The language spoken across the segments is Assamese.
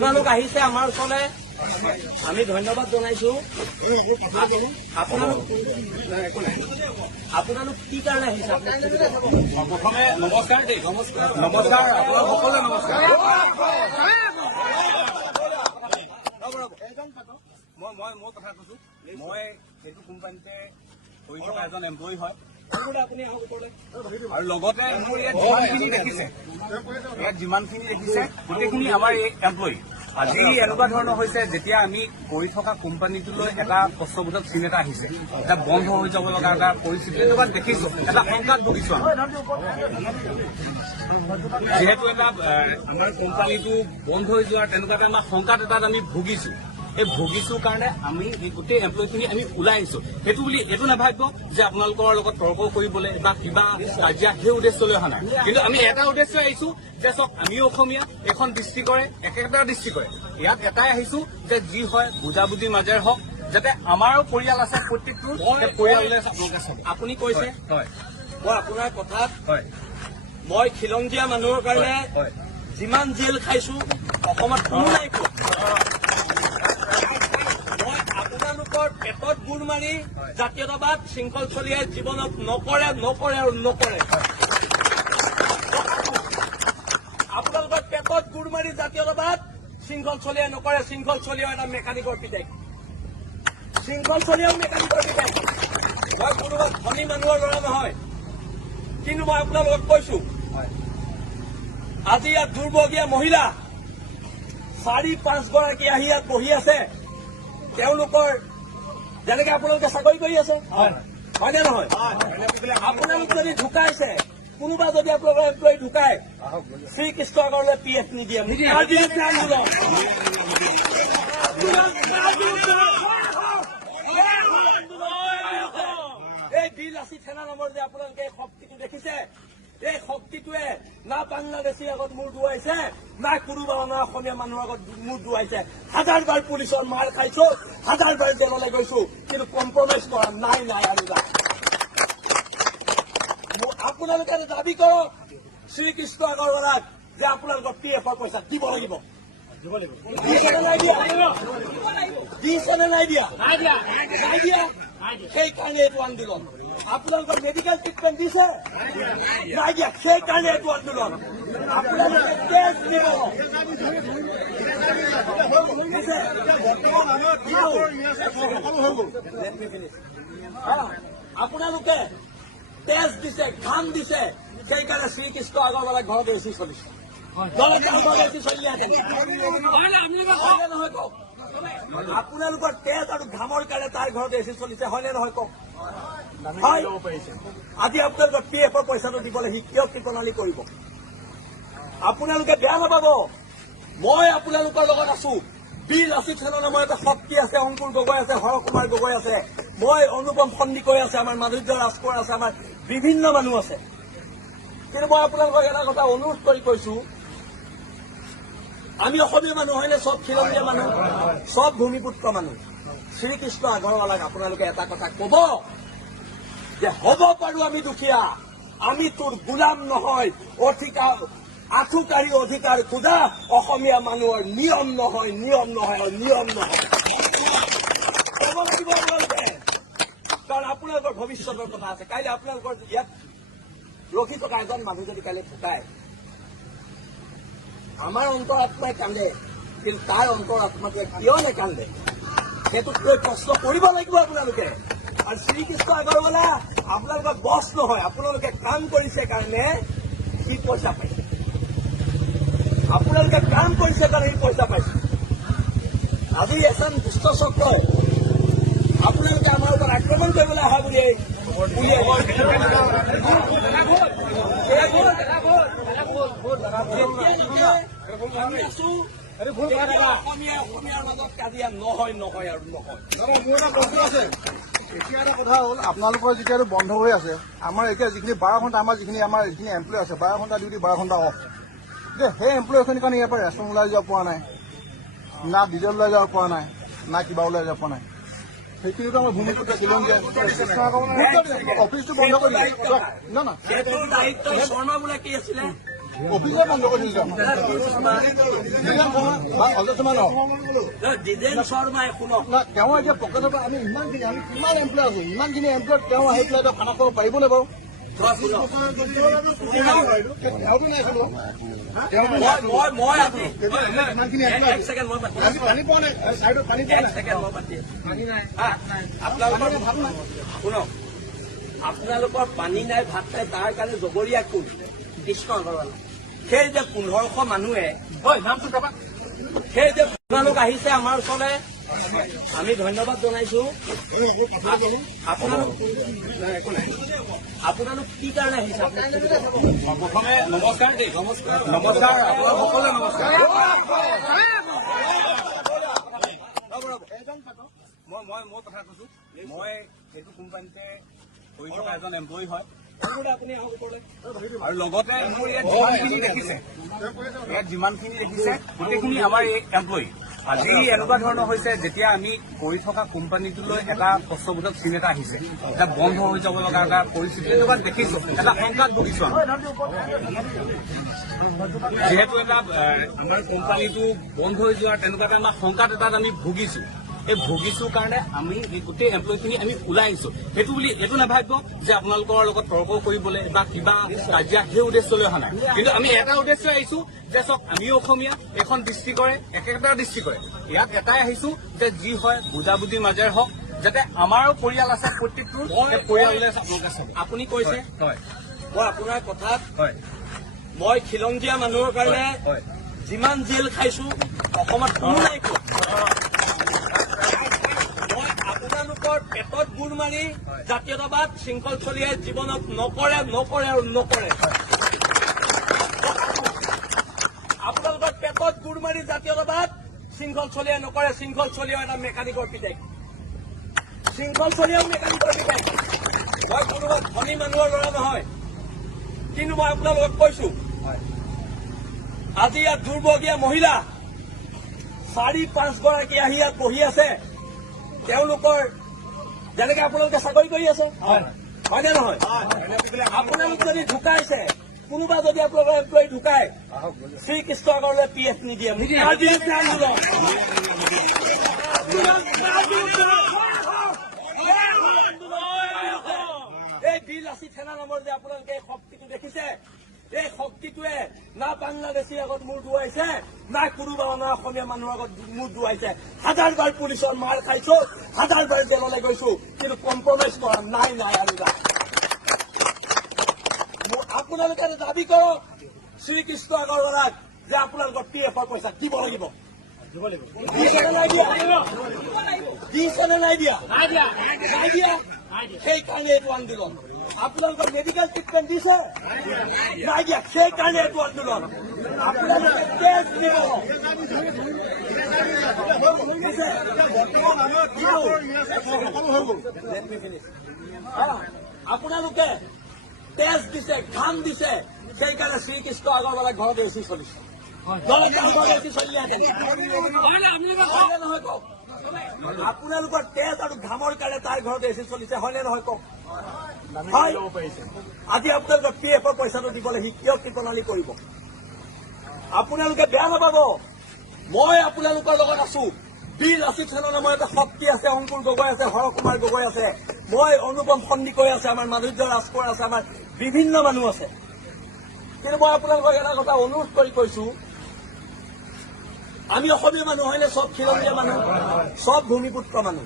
আপোনালোক আহিছে আমাৰ ওচৰলৈ আমি ধন্যবাদ জনাইছো। আপোনালোক কি কাৰণে আহিছে? প্ৰথমে নমস্কাৰ দেই, নমস্কাৰ সকলোৱে নমস্কাৰ। মই কথা কৈছো, মই সেইটো কোম্পানীতে কৰি থকা এজন এমপ্লয়ী হয়। আপুনি আহক ওপৰলৈ। আৰু লগতে মোৰ ইয়াত যিমানখিনি দেখিছে গোটেইখিনি আমাৰ এই এমপ্লয়ী। আজি এনেকুৱা ধৰণৰ হৈছে, যেতিয়া আমি কৰি থকা কোম্পানীটোলৈ এটা প্ৰশ্নবোধক চিন এটা আহিছে, এটা বন্ধ হৈ যাব লগা এটা পৰিস্থিতি এনেকুৱা দেখিছো, এটা শংকাত ভুগিছো আমি। যিহেতু এটা আমাৰ কোম্পানীটো বন্ধ হৈ যোৱাৰ তেনেকুৱা এটা আমাৰ শংকাত এটাত আমি ভুগিছো। এই ভুগিছো কাৰণে আমি এই গোটেই এমপ্লয়ীখিনি আমি ওলাই আহিছো। সেইটো বুলি এইটো নাভাবিব যে আপোনালোকৰ লগত তৰ্ক কৰিবলৈ বা কিবা কাজিয়া সেই উদ্দেশ্যলৈ অহা নাই। কিন্তু আমি এটা উদ্দেশ্য আহিছো যে চাওক, আমিও অসমীয়া, এখন ডিষ্ট্ৰিক্টৰে একেটা ডিষ্ট্ৰিক্টৰে। ইয়াত এটাই আহিছো যে যি হয় বুজাবুজিৰ মাজেৰে হওক, যাতে আমাৰো পৰিয়াল আছে, প্ৰত্যেকটো পৰিয়াললৈ আপোনালোকে চাব। আপুনি কৈছে হয়, মই আপোনাৰ কথাত হয়, মই খিলঞ্জীয়া মানুহৰ কাৰণে যিমান জেল খাইছো অসমত কোনো নাই পোৱা। মই আপোনালোকৰ পেটত গুৰ মাৰি জাতীয়তাবাদ শৃংখল চলিয়াই জীৱনত নকৰে আৰু নকৰে। আপোনালোকৰ পেটত গুৰ মাৰি জাতীয়তাবাদ শৃংখল চলিয়াই নকৰে। শৃংখল চলিয়াও এটা মেকানিকৰ পিতেক, শৃংখল চলিয়াও মেকানিকৰ পিতেক। মই কোনোবা ধনী মানুহৰ ল'ৰা নহয়, কিন্তু মই আপোনালোকক কৈছো, আজি ইয়াত দুৰ্ভগীয়া মহিলা 4-5 গৰাকী আহি ইয়াত বহি আছে। তেওঁলোকৰ যেনেকে আপোনালোকে চাকৰি কৰি আছে, হয়নে নহয়? আপোনালোক যদি ঢুকাইছে, কোনোবা যদি আপোনালোকৰ এমপ্লয়ী ঢুকায়, শ্ৰীকৃষ্ণ আগৰলৈ PF নিদিয়ে। তাৰ বিৰুদ্ধে আন্দোলন। এই বীৰ লাচিত সেনা নামৰ যে আপোনালোকে এই শক্তিটো দেখিছে, এই শক্তিটোৱে না বাংলাদেশীৰ আগত মূৰ দুৱাইছে, না কোনোবা অসমীয়া মানুহৰ আগত মূৰ দুৱাইছে। 1000 পুলিচৰ মাৰ খাইছো, 1000 জেললৈ গৈছো, কিন্তু কম্প্ৰমাইজ কৰা নাই আৰু নাই। আপোনালোকে দাবী কৰক শ্ৰীকৃষ্ণ আগৰৱালাক যে আপোনালোকৰ PFৰ পইচা দিব লাগিব। দিছেনে নাই দিয়া? দিছেনে নাই দিয়া? নাই দিয়া। সেইকাৰণে এইটো আন্দোলন। আপোনালোকৰ মেডিকেল ট্ৰিটমেণ্ট দিছে, নাই দিয়া। সেইকাৰণে এইটো আন্দোলন। আপোনালোকে টেষ্ট দিব, আপোনালোকে তেজ দিছে, ঘাম দিছে। সেইকাৰণে শ্ৰীকৃষ্ণ আগৰৱালাক ঘৰত এচি চলিছে। আপোনালোকৰ তেজ আৰু ঘামৰ কাৰণে তাৰ ঘৰত এচি চলিছে, হয়নে নহয় কওক? আজি আপোনালোকৰ PFৰ পইচাটো দিবলৈ সি কিয় প্ৰণালী কৰিব? আপোনালোকে বেয়া নাপাব, মই আপোনালোকৰ লগত আছো। বীৰ লাচিত সেনা নামৰ এটা শক্তি আছে, অংকুৰ গগৈ আছে, হৰ কুমাৰ গগৈ আছে, মই অনুপম সন্দিকৈ আছে, আমাৰ মাধুৰ্য ৰাজকোঁৱৰ আছে, আমাৰ বিভিন্ন মানুহ আছে। কিন্তু মই আপোনালোকক এটা কথা অনুৰোধ কৰি কৈছো, আমি অসমীয়া মানুহ হয়নে? চব খিলঞ্জীয়া মানুহ, চব ভূমিপুত্ৰ মানুহ। শ্ৰীকৃষ্ণ আগৰৱালাক আপোনালোকে এটা কথা কব যে হ'ব পাৰো আমি দুখীয়া, আমি তোৰ গোলাম নহয়, আঁঠুকাঢ়ি অধিকাৰ খোজা অসমীয়া মানুহৰ নিয়ম নহয় ক'ব লাগিব আপোনালোকে। কাৰণ আপোনালোকৰ ভৱিষ্যতৰ কথা আছে। কাইলৈ আপোনালোকৰ ইয়াত ৰখি থকা এজন মানুহ যদি কাইলৈ ঢুকায়, আমাৰ অন্তৰাত্মাই কান্দে, কিন্তু তাৰ অন্তৰাত্মাটোৱে কিয় নেকান্দে সেইটোক লৈ প্ৰশ্ন কৰিব লাগিব আপোনালোকে। আৰু শ্ৰীকৃষ্ণ আগৰৱালা আপোনালোকৰ বছ নহয়, আপোনালোকে কাম কৰিছে কাৰণে সি পইচা পাইছে। আপোনালোকে কাম কৰিছে কাৰণে সি পইচা পাইছে। আজি এজন দুষ্ট চক্ৰই আপোনালোকে আমাৰ ওপৰত আক্ৰমণ কৰিবলৈ অহা বুলি অসমীয়াৰ মাজত কাজিয়া নহয় আৰু নহয়। মোৰ এটা প্ৰশ্ন আছে। এতিয়া এটা কথা হ'ল, আপোনালোকৰ যেতিয়া বন্ধ হৈ আছে, আমাৰ এতিয়া যিখিনি 12 ঘণ্টা আমাৰ যিখিনি এমপ্লয় আছে, 12 ঘণ্টা ডিউটি 12 ঘণ্টা অফ। এতিয়া সেই এমপ্লয়খিনিৰ কাৰণে ইয়াৰ পৰা ৰেচন ওলাই যাব পৰা নাই, না ডিজেল ওলাই যাব পৰা নাই, না কিবা ওলাই যাব পৰা নাই। সেইখিনিতো আমাৰ ভূমিপুত্ৰ খিলঞ্জীয়া অফিচটো বন্ধ কৰি দায়িত্ব শৰ্মা বোলে কি আছিলে অফিচত বন্ধ কৰি দিছে অজয় শৰ্মা দিদেন শৰ্মাই শুনক তেওঁ এতিয়া পকেটৰ পৰা আমি ইমানখিনি আমি কিমান এমপ্লয় আছো ইমানখিনি এমপ্লয়ত তেওঁ আহি পেলাই এতিয়া খানা খাব পাৰিবনে বাৰু তেওঁতো নাই খাব মই আছো ইমানখিনি এমপ্লয় এক ছেকেণ্ড মই পাতি আমি পানী পোৱা নাই চাইডত পানী পোৱা এক নাই ছেকেণ্ড মই পাতি পানী নাই আপোনালোকৰ ভাত নাই শুনক আপোনালোকৰ পানী নাই ভাত নাই তাৰ কাৰণে জগৰীয়া কোন কৃষ্ণ আগৰৱালা সেই যে 1500 মানুহে নামটো চাবা সেই যে আপোনালোক আহিছে আমাৰ ওচৰলৈ আমি ধন্যবাদ জনাইছো আপোনালোক কি কাৰণে আহিছে প্ৰথমে নমস্কাৰ দেই নমস্কাৰ আপোনালোক সকলোৱে নমস্কাৰ মই কথা কৈছো মই এইটো কোম্পানীতে কৰি থকা এজন এমপ্লয়ী হয় আপুনি আহক ওপৰলৈ আৰু লগতে মোৰ ইয়াত যিমানখিনি দেখিছে গোটেইখিনি আমাৰ এই এমপ্লয়ী আজি এনেকুৱা ধৰণৰ হৈছে যেতিয়া আমি কৰি থকা কোম্পানীটোলৈ এটা প্ৰশ্নবোধক চিন এটা আহিছে এটা বন্ধ হৈ যাব লগা এটা পৰিস্থিতি এনেকুৱা দেখিছো এটা শংকাত ভুগিছো যিহেতু এটা আমাৰ কোম্পানীটো বন্ধ হৈ যোৱাৰ তেনেকুৱা এটা আমাৰ শংকাত এটাত আমি ভুগিছো এই ভুগিছো কাৰণে আমি এই গোটেই এমপ্লয়ীখিনি আমি ওলাই আহিছো সেইটো বুলি এইটো নাভাবিব যে আপোনালোকৰ লগত তৰ্ক কৰিবলৈ বা কিবা কাজিয়া সেই উদ্দেশ্যলৈ অহা নাই কিন্তু আমি এটা উদ্দেশ্যই আহিছো যে চাওক আমিও অসমীয়া এখন ডিষ্ট্ৰিক্টৰে একেটা ডিষ্ট্ৰিক্টৰে ইয়াত এটাই আহিছো যে যি হয় বুজাবুজিৰ মাজেৰে হওক যাতে আমাৰো পৰিয়াল আছে প্ৰত্যেকটো পৰিয়াললৈ আপোনালোকে চাব আপুনি কৈছে হয় মই আপোনাৰ কথাত হয় মই খিলঞ্জীয়া মানুহৰ কাৰণে হয় যিমান জেল খাইছো অসমত কোনো নাই পোৱা মই আপোনালোকৰ পেটত গুৰ মাৰি জাতীয়তাবাদ শৃংখল চলিয়াই জীৱনত নকৰে আৰু নকৰে আপোনালোকৰ পেটত গুৰ মাৰি জাতীয়তাবাদ শৃংখল চলিয়াই নকৰে শৃংখল চলিয়াও এটা মেকানিকৰ পিতেক শৃংখল চলিয়াও মেকানিকৰ পিতেক মই কোনোবা ধনী মানুহৰ ল'ৰা নহয় কিন্তু মই আপোনালোকক কৈছো আজি ইয়াত দুৰ্ভগীয়া মহিলা 4-5 গৰাকী আহি ইয়াত বহি আছে তেওঁলোকৰ যেনেকে আপোনালোকে চাকৰি কৰি আছে হয়নে নহয় আপোনালোক যদি ঢুকাইছে কোনোবা যদি আপোনালোকৰ এমপ্লয়ী ঢুকায় শ্ৰীকৃষ্ণ আগৰলৈ PF নিদিয়ে তাৰ বিৰুদ্ধে আন্দোলন এই বীৰ লাচিত সেনা নামৰ যে আপোনালোকে এই শক্তিটো দেখিছে এই শক্তিটোৱে না বাংলাদেশীৰ আগত মূৰ দুৱাইছে না কোনোবা অসমীয়া মানুহৰ আগত মূৰ দুৱাইছে 1000 বাৰ পুলিচৰ মাৰ খাইছো 1000 বাৰ জেললৈ গৈছো কিন্তু কম্প্ৰমাইজ কৰা নাই আৰু আপোনালোকে দাবী কৰক শ্ৰীকৃষ্ণ আগৰৱালাক যে আপোনালোকৰ PFৰ পইচা দিব লাগিব দিছেনে নাই দিয়া সেইকাৰণে এইটো আন্দোলন আপোনালোকৰ মেডিকেল ট্ৰিটমেণ্ট দিছে নাই দিয়া সেইকাৰণে এইটো আন্দোলন আপোনালোকে টেষ্ট দিব আপোনালোকে টেষ্ট দিছে ঘাম দিছে সেইকাৰণে শ্ৰীকৃষ্ণ আগৰৱালা ঘৰত এচি চলিছে আপোনালোকৰ তেজ আৰু ঘামৰ কাৰণে তাৰ ঘৰত এচি চলিছে হয়নে নহয় কওক আজি আপোনালোকৰ PFৰ পইচাটো দিবলৈ সি কিয় প্ৰণালী কৰিব আপোনালোকে বেয়া নাপাব মই আপোনালোকৰ লগত আছো বীৰ লাচিত সেনা নামৰ এটা শক্তি আছে অংকুৰ গগৈ আছে হৰ কুমাৰ গগৈ আছে মই অনুপম সন্দিকৈ আছে আমাৰ মাধুৰ্য ৰাজকোঁৱৰ আছে আমাৰ বিভিন্ন মানুহ আছে কিন্তু মই আপোনালোকক এটা কথা অনুৰোধ কৰি কৈছো আমি অসমীয়া মানুহ হয়নে চব খিলঞ্জীয়া মানুহ চব ভূমিপুত্ৰ মানুহ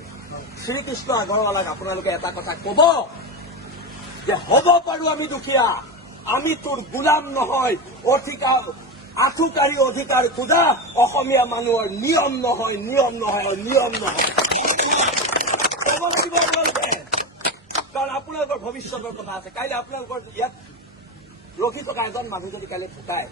শ্ৰীকৃষ্ণ আগৰৱালাক আপোনালোকে এটা কথা কব যে হ'ব পাৰো আমি দুখীয়া আমি তোৰ গোলাম নহয় অধিকাৰ আঁঠুকাৰী অধিকাৰ খোজা অসমীয়া মানুহৰ নিয়ম নহয় ক'ব লাগিব আপোনালোকে কাৰণ আপোনালোকৰ ভৱিষ্যতৰ কথা আছে কাইলৈ আপোনালোকৰ ইয়াত ৰখি থকা এজন মানুহ যদি কাইলৈ ঢুকায়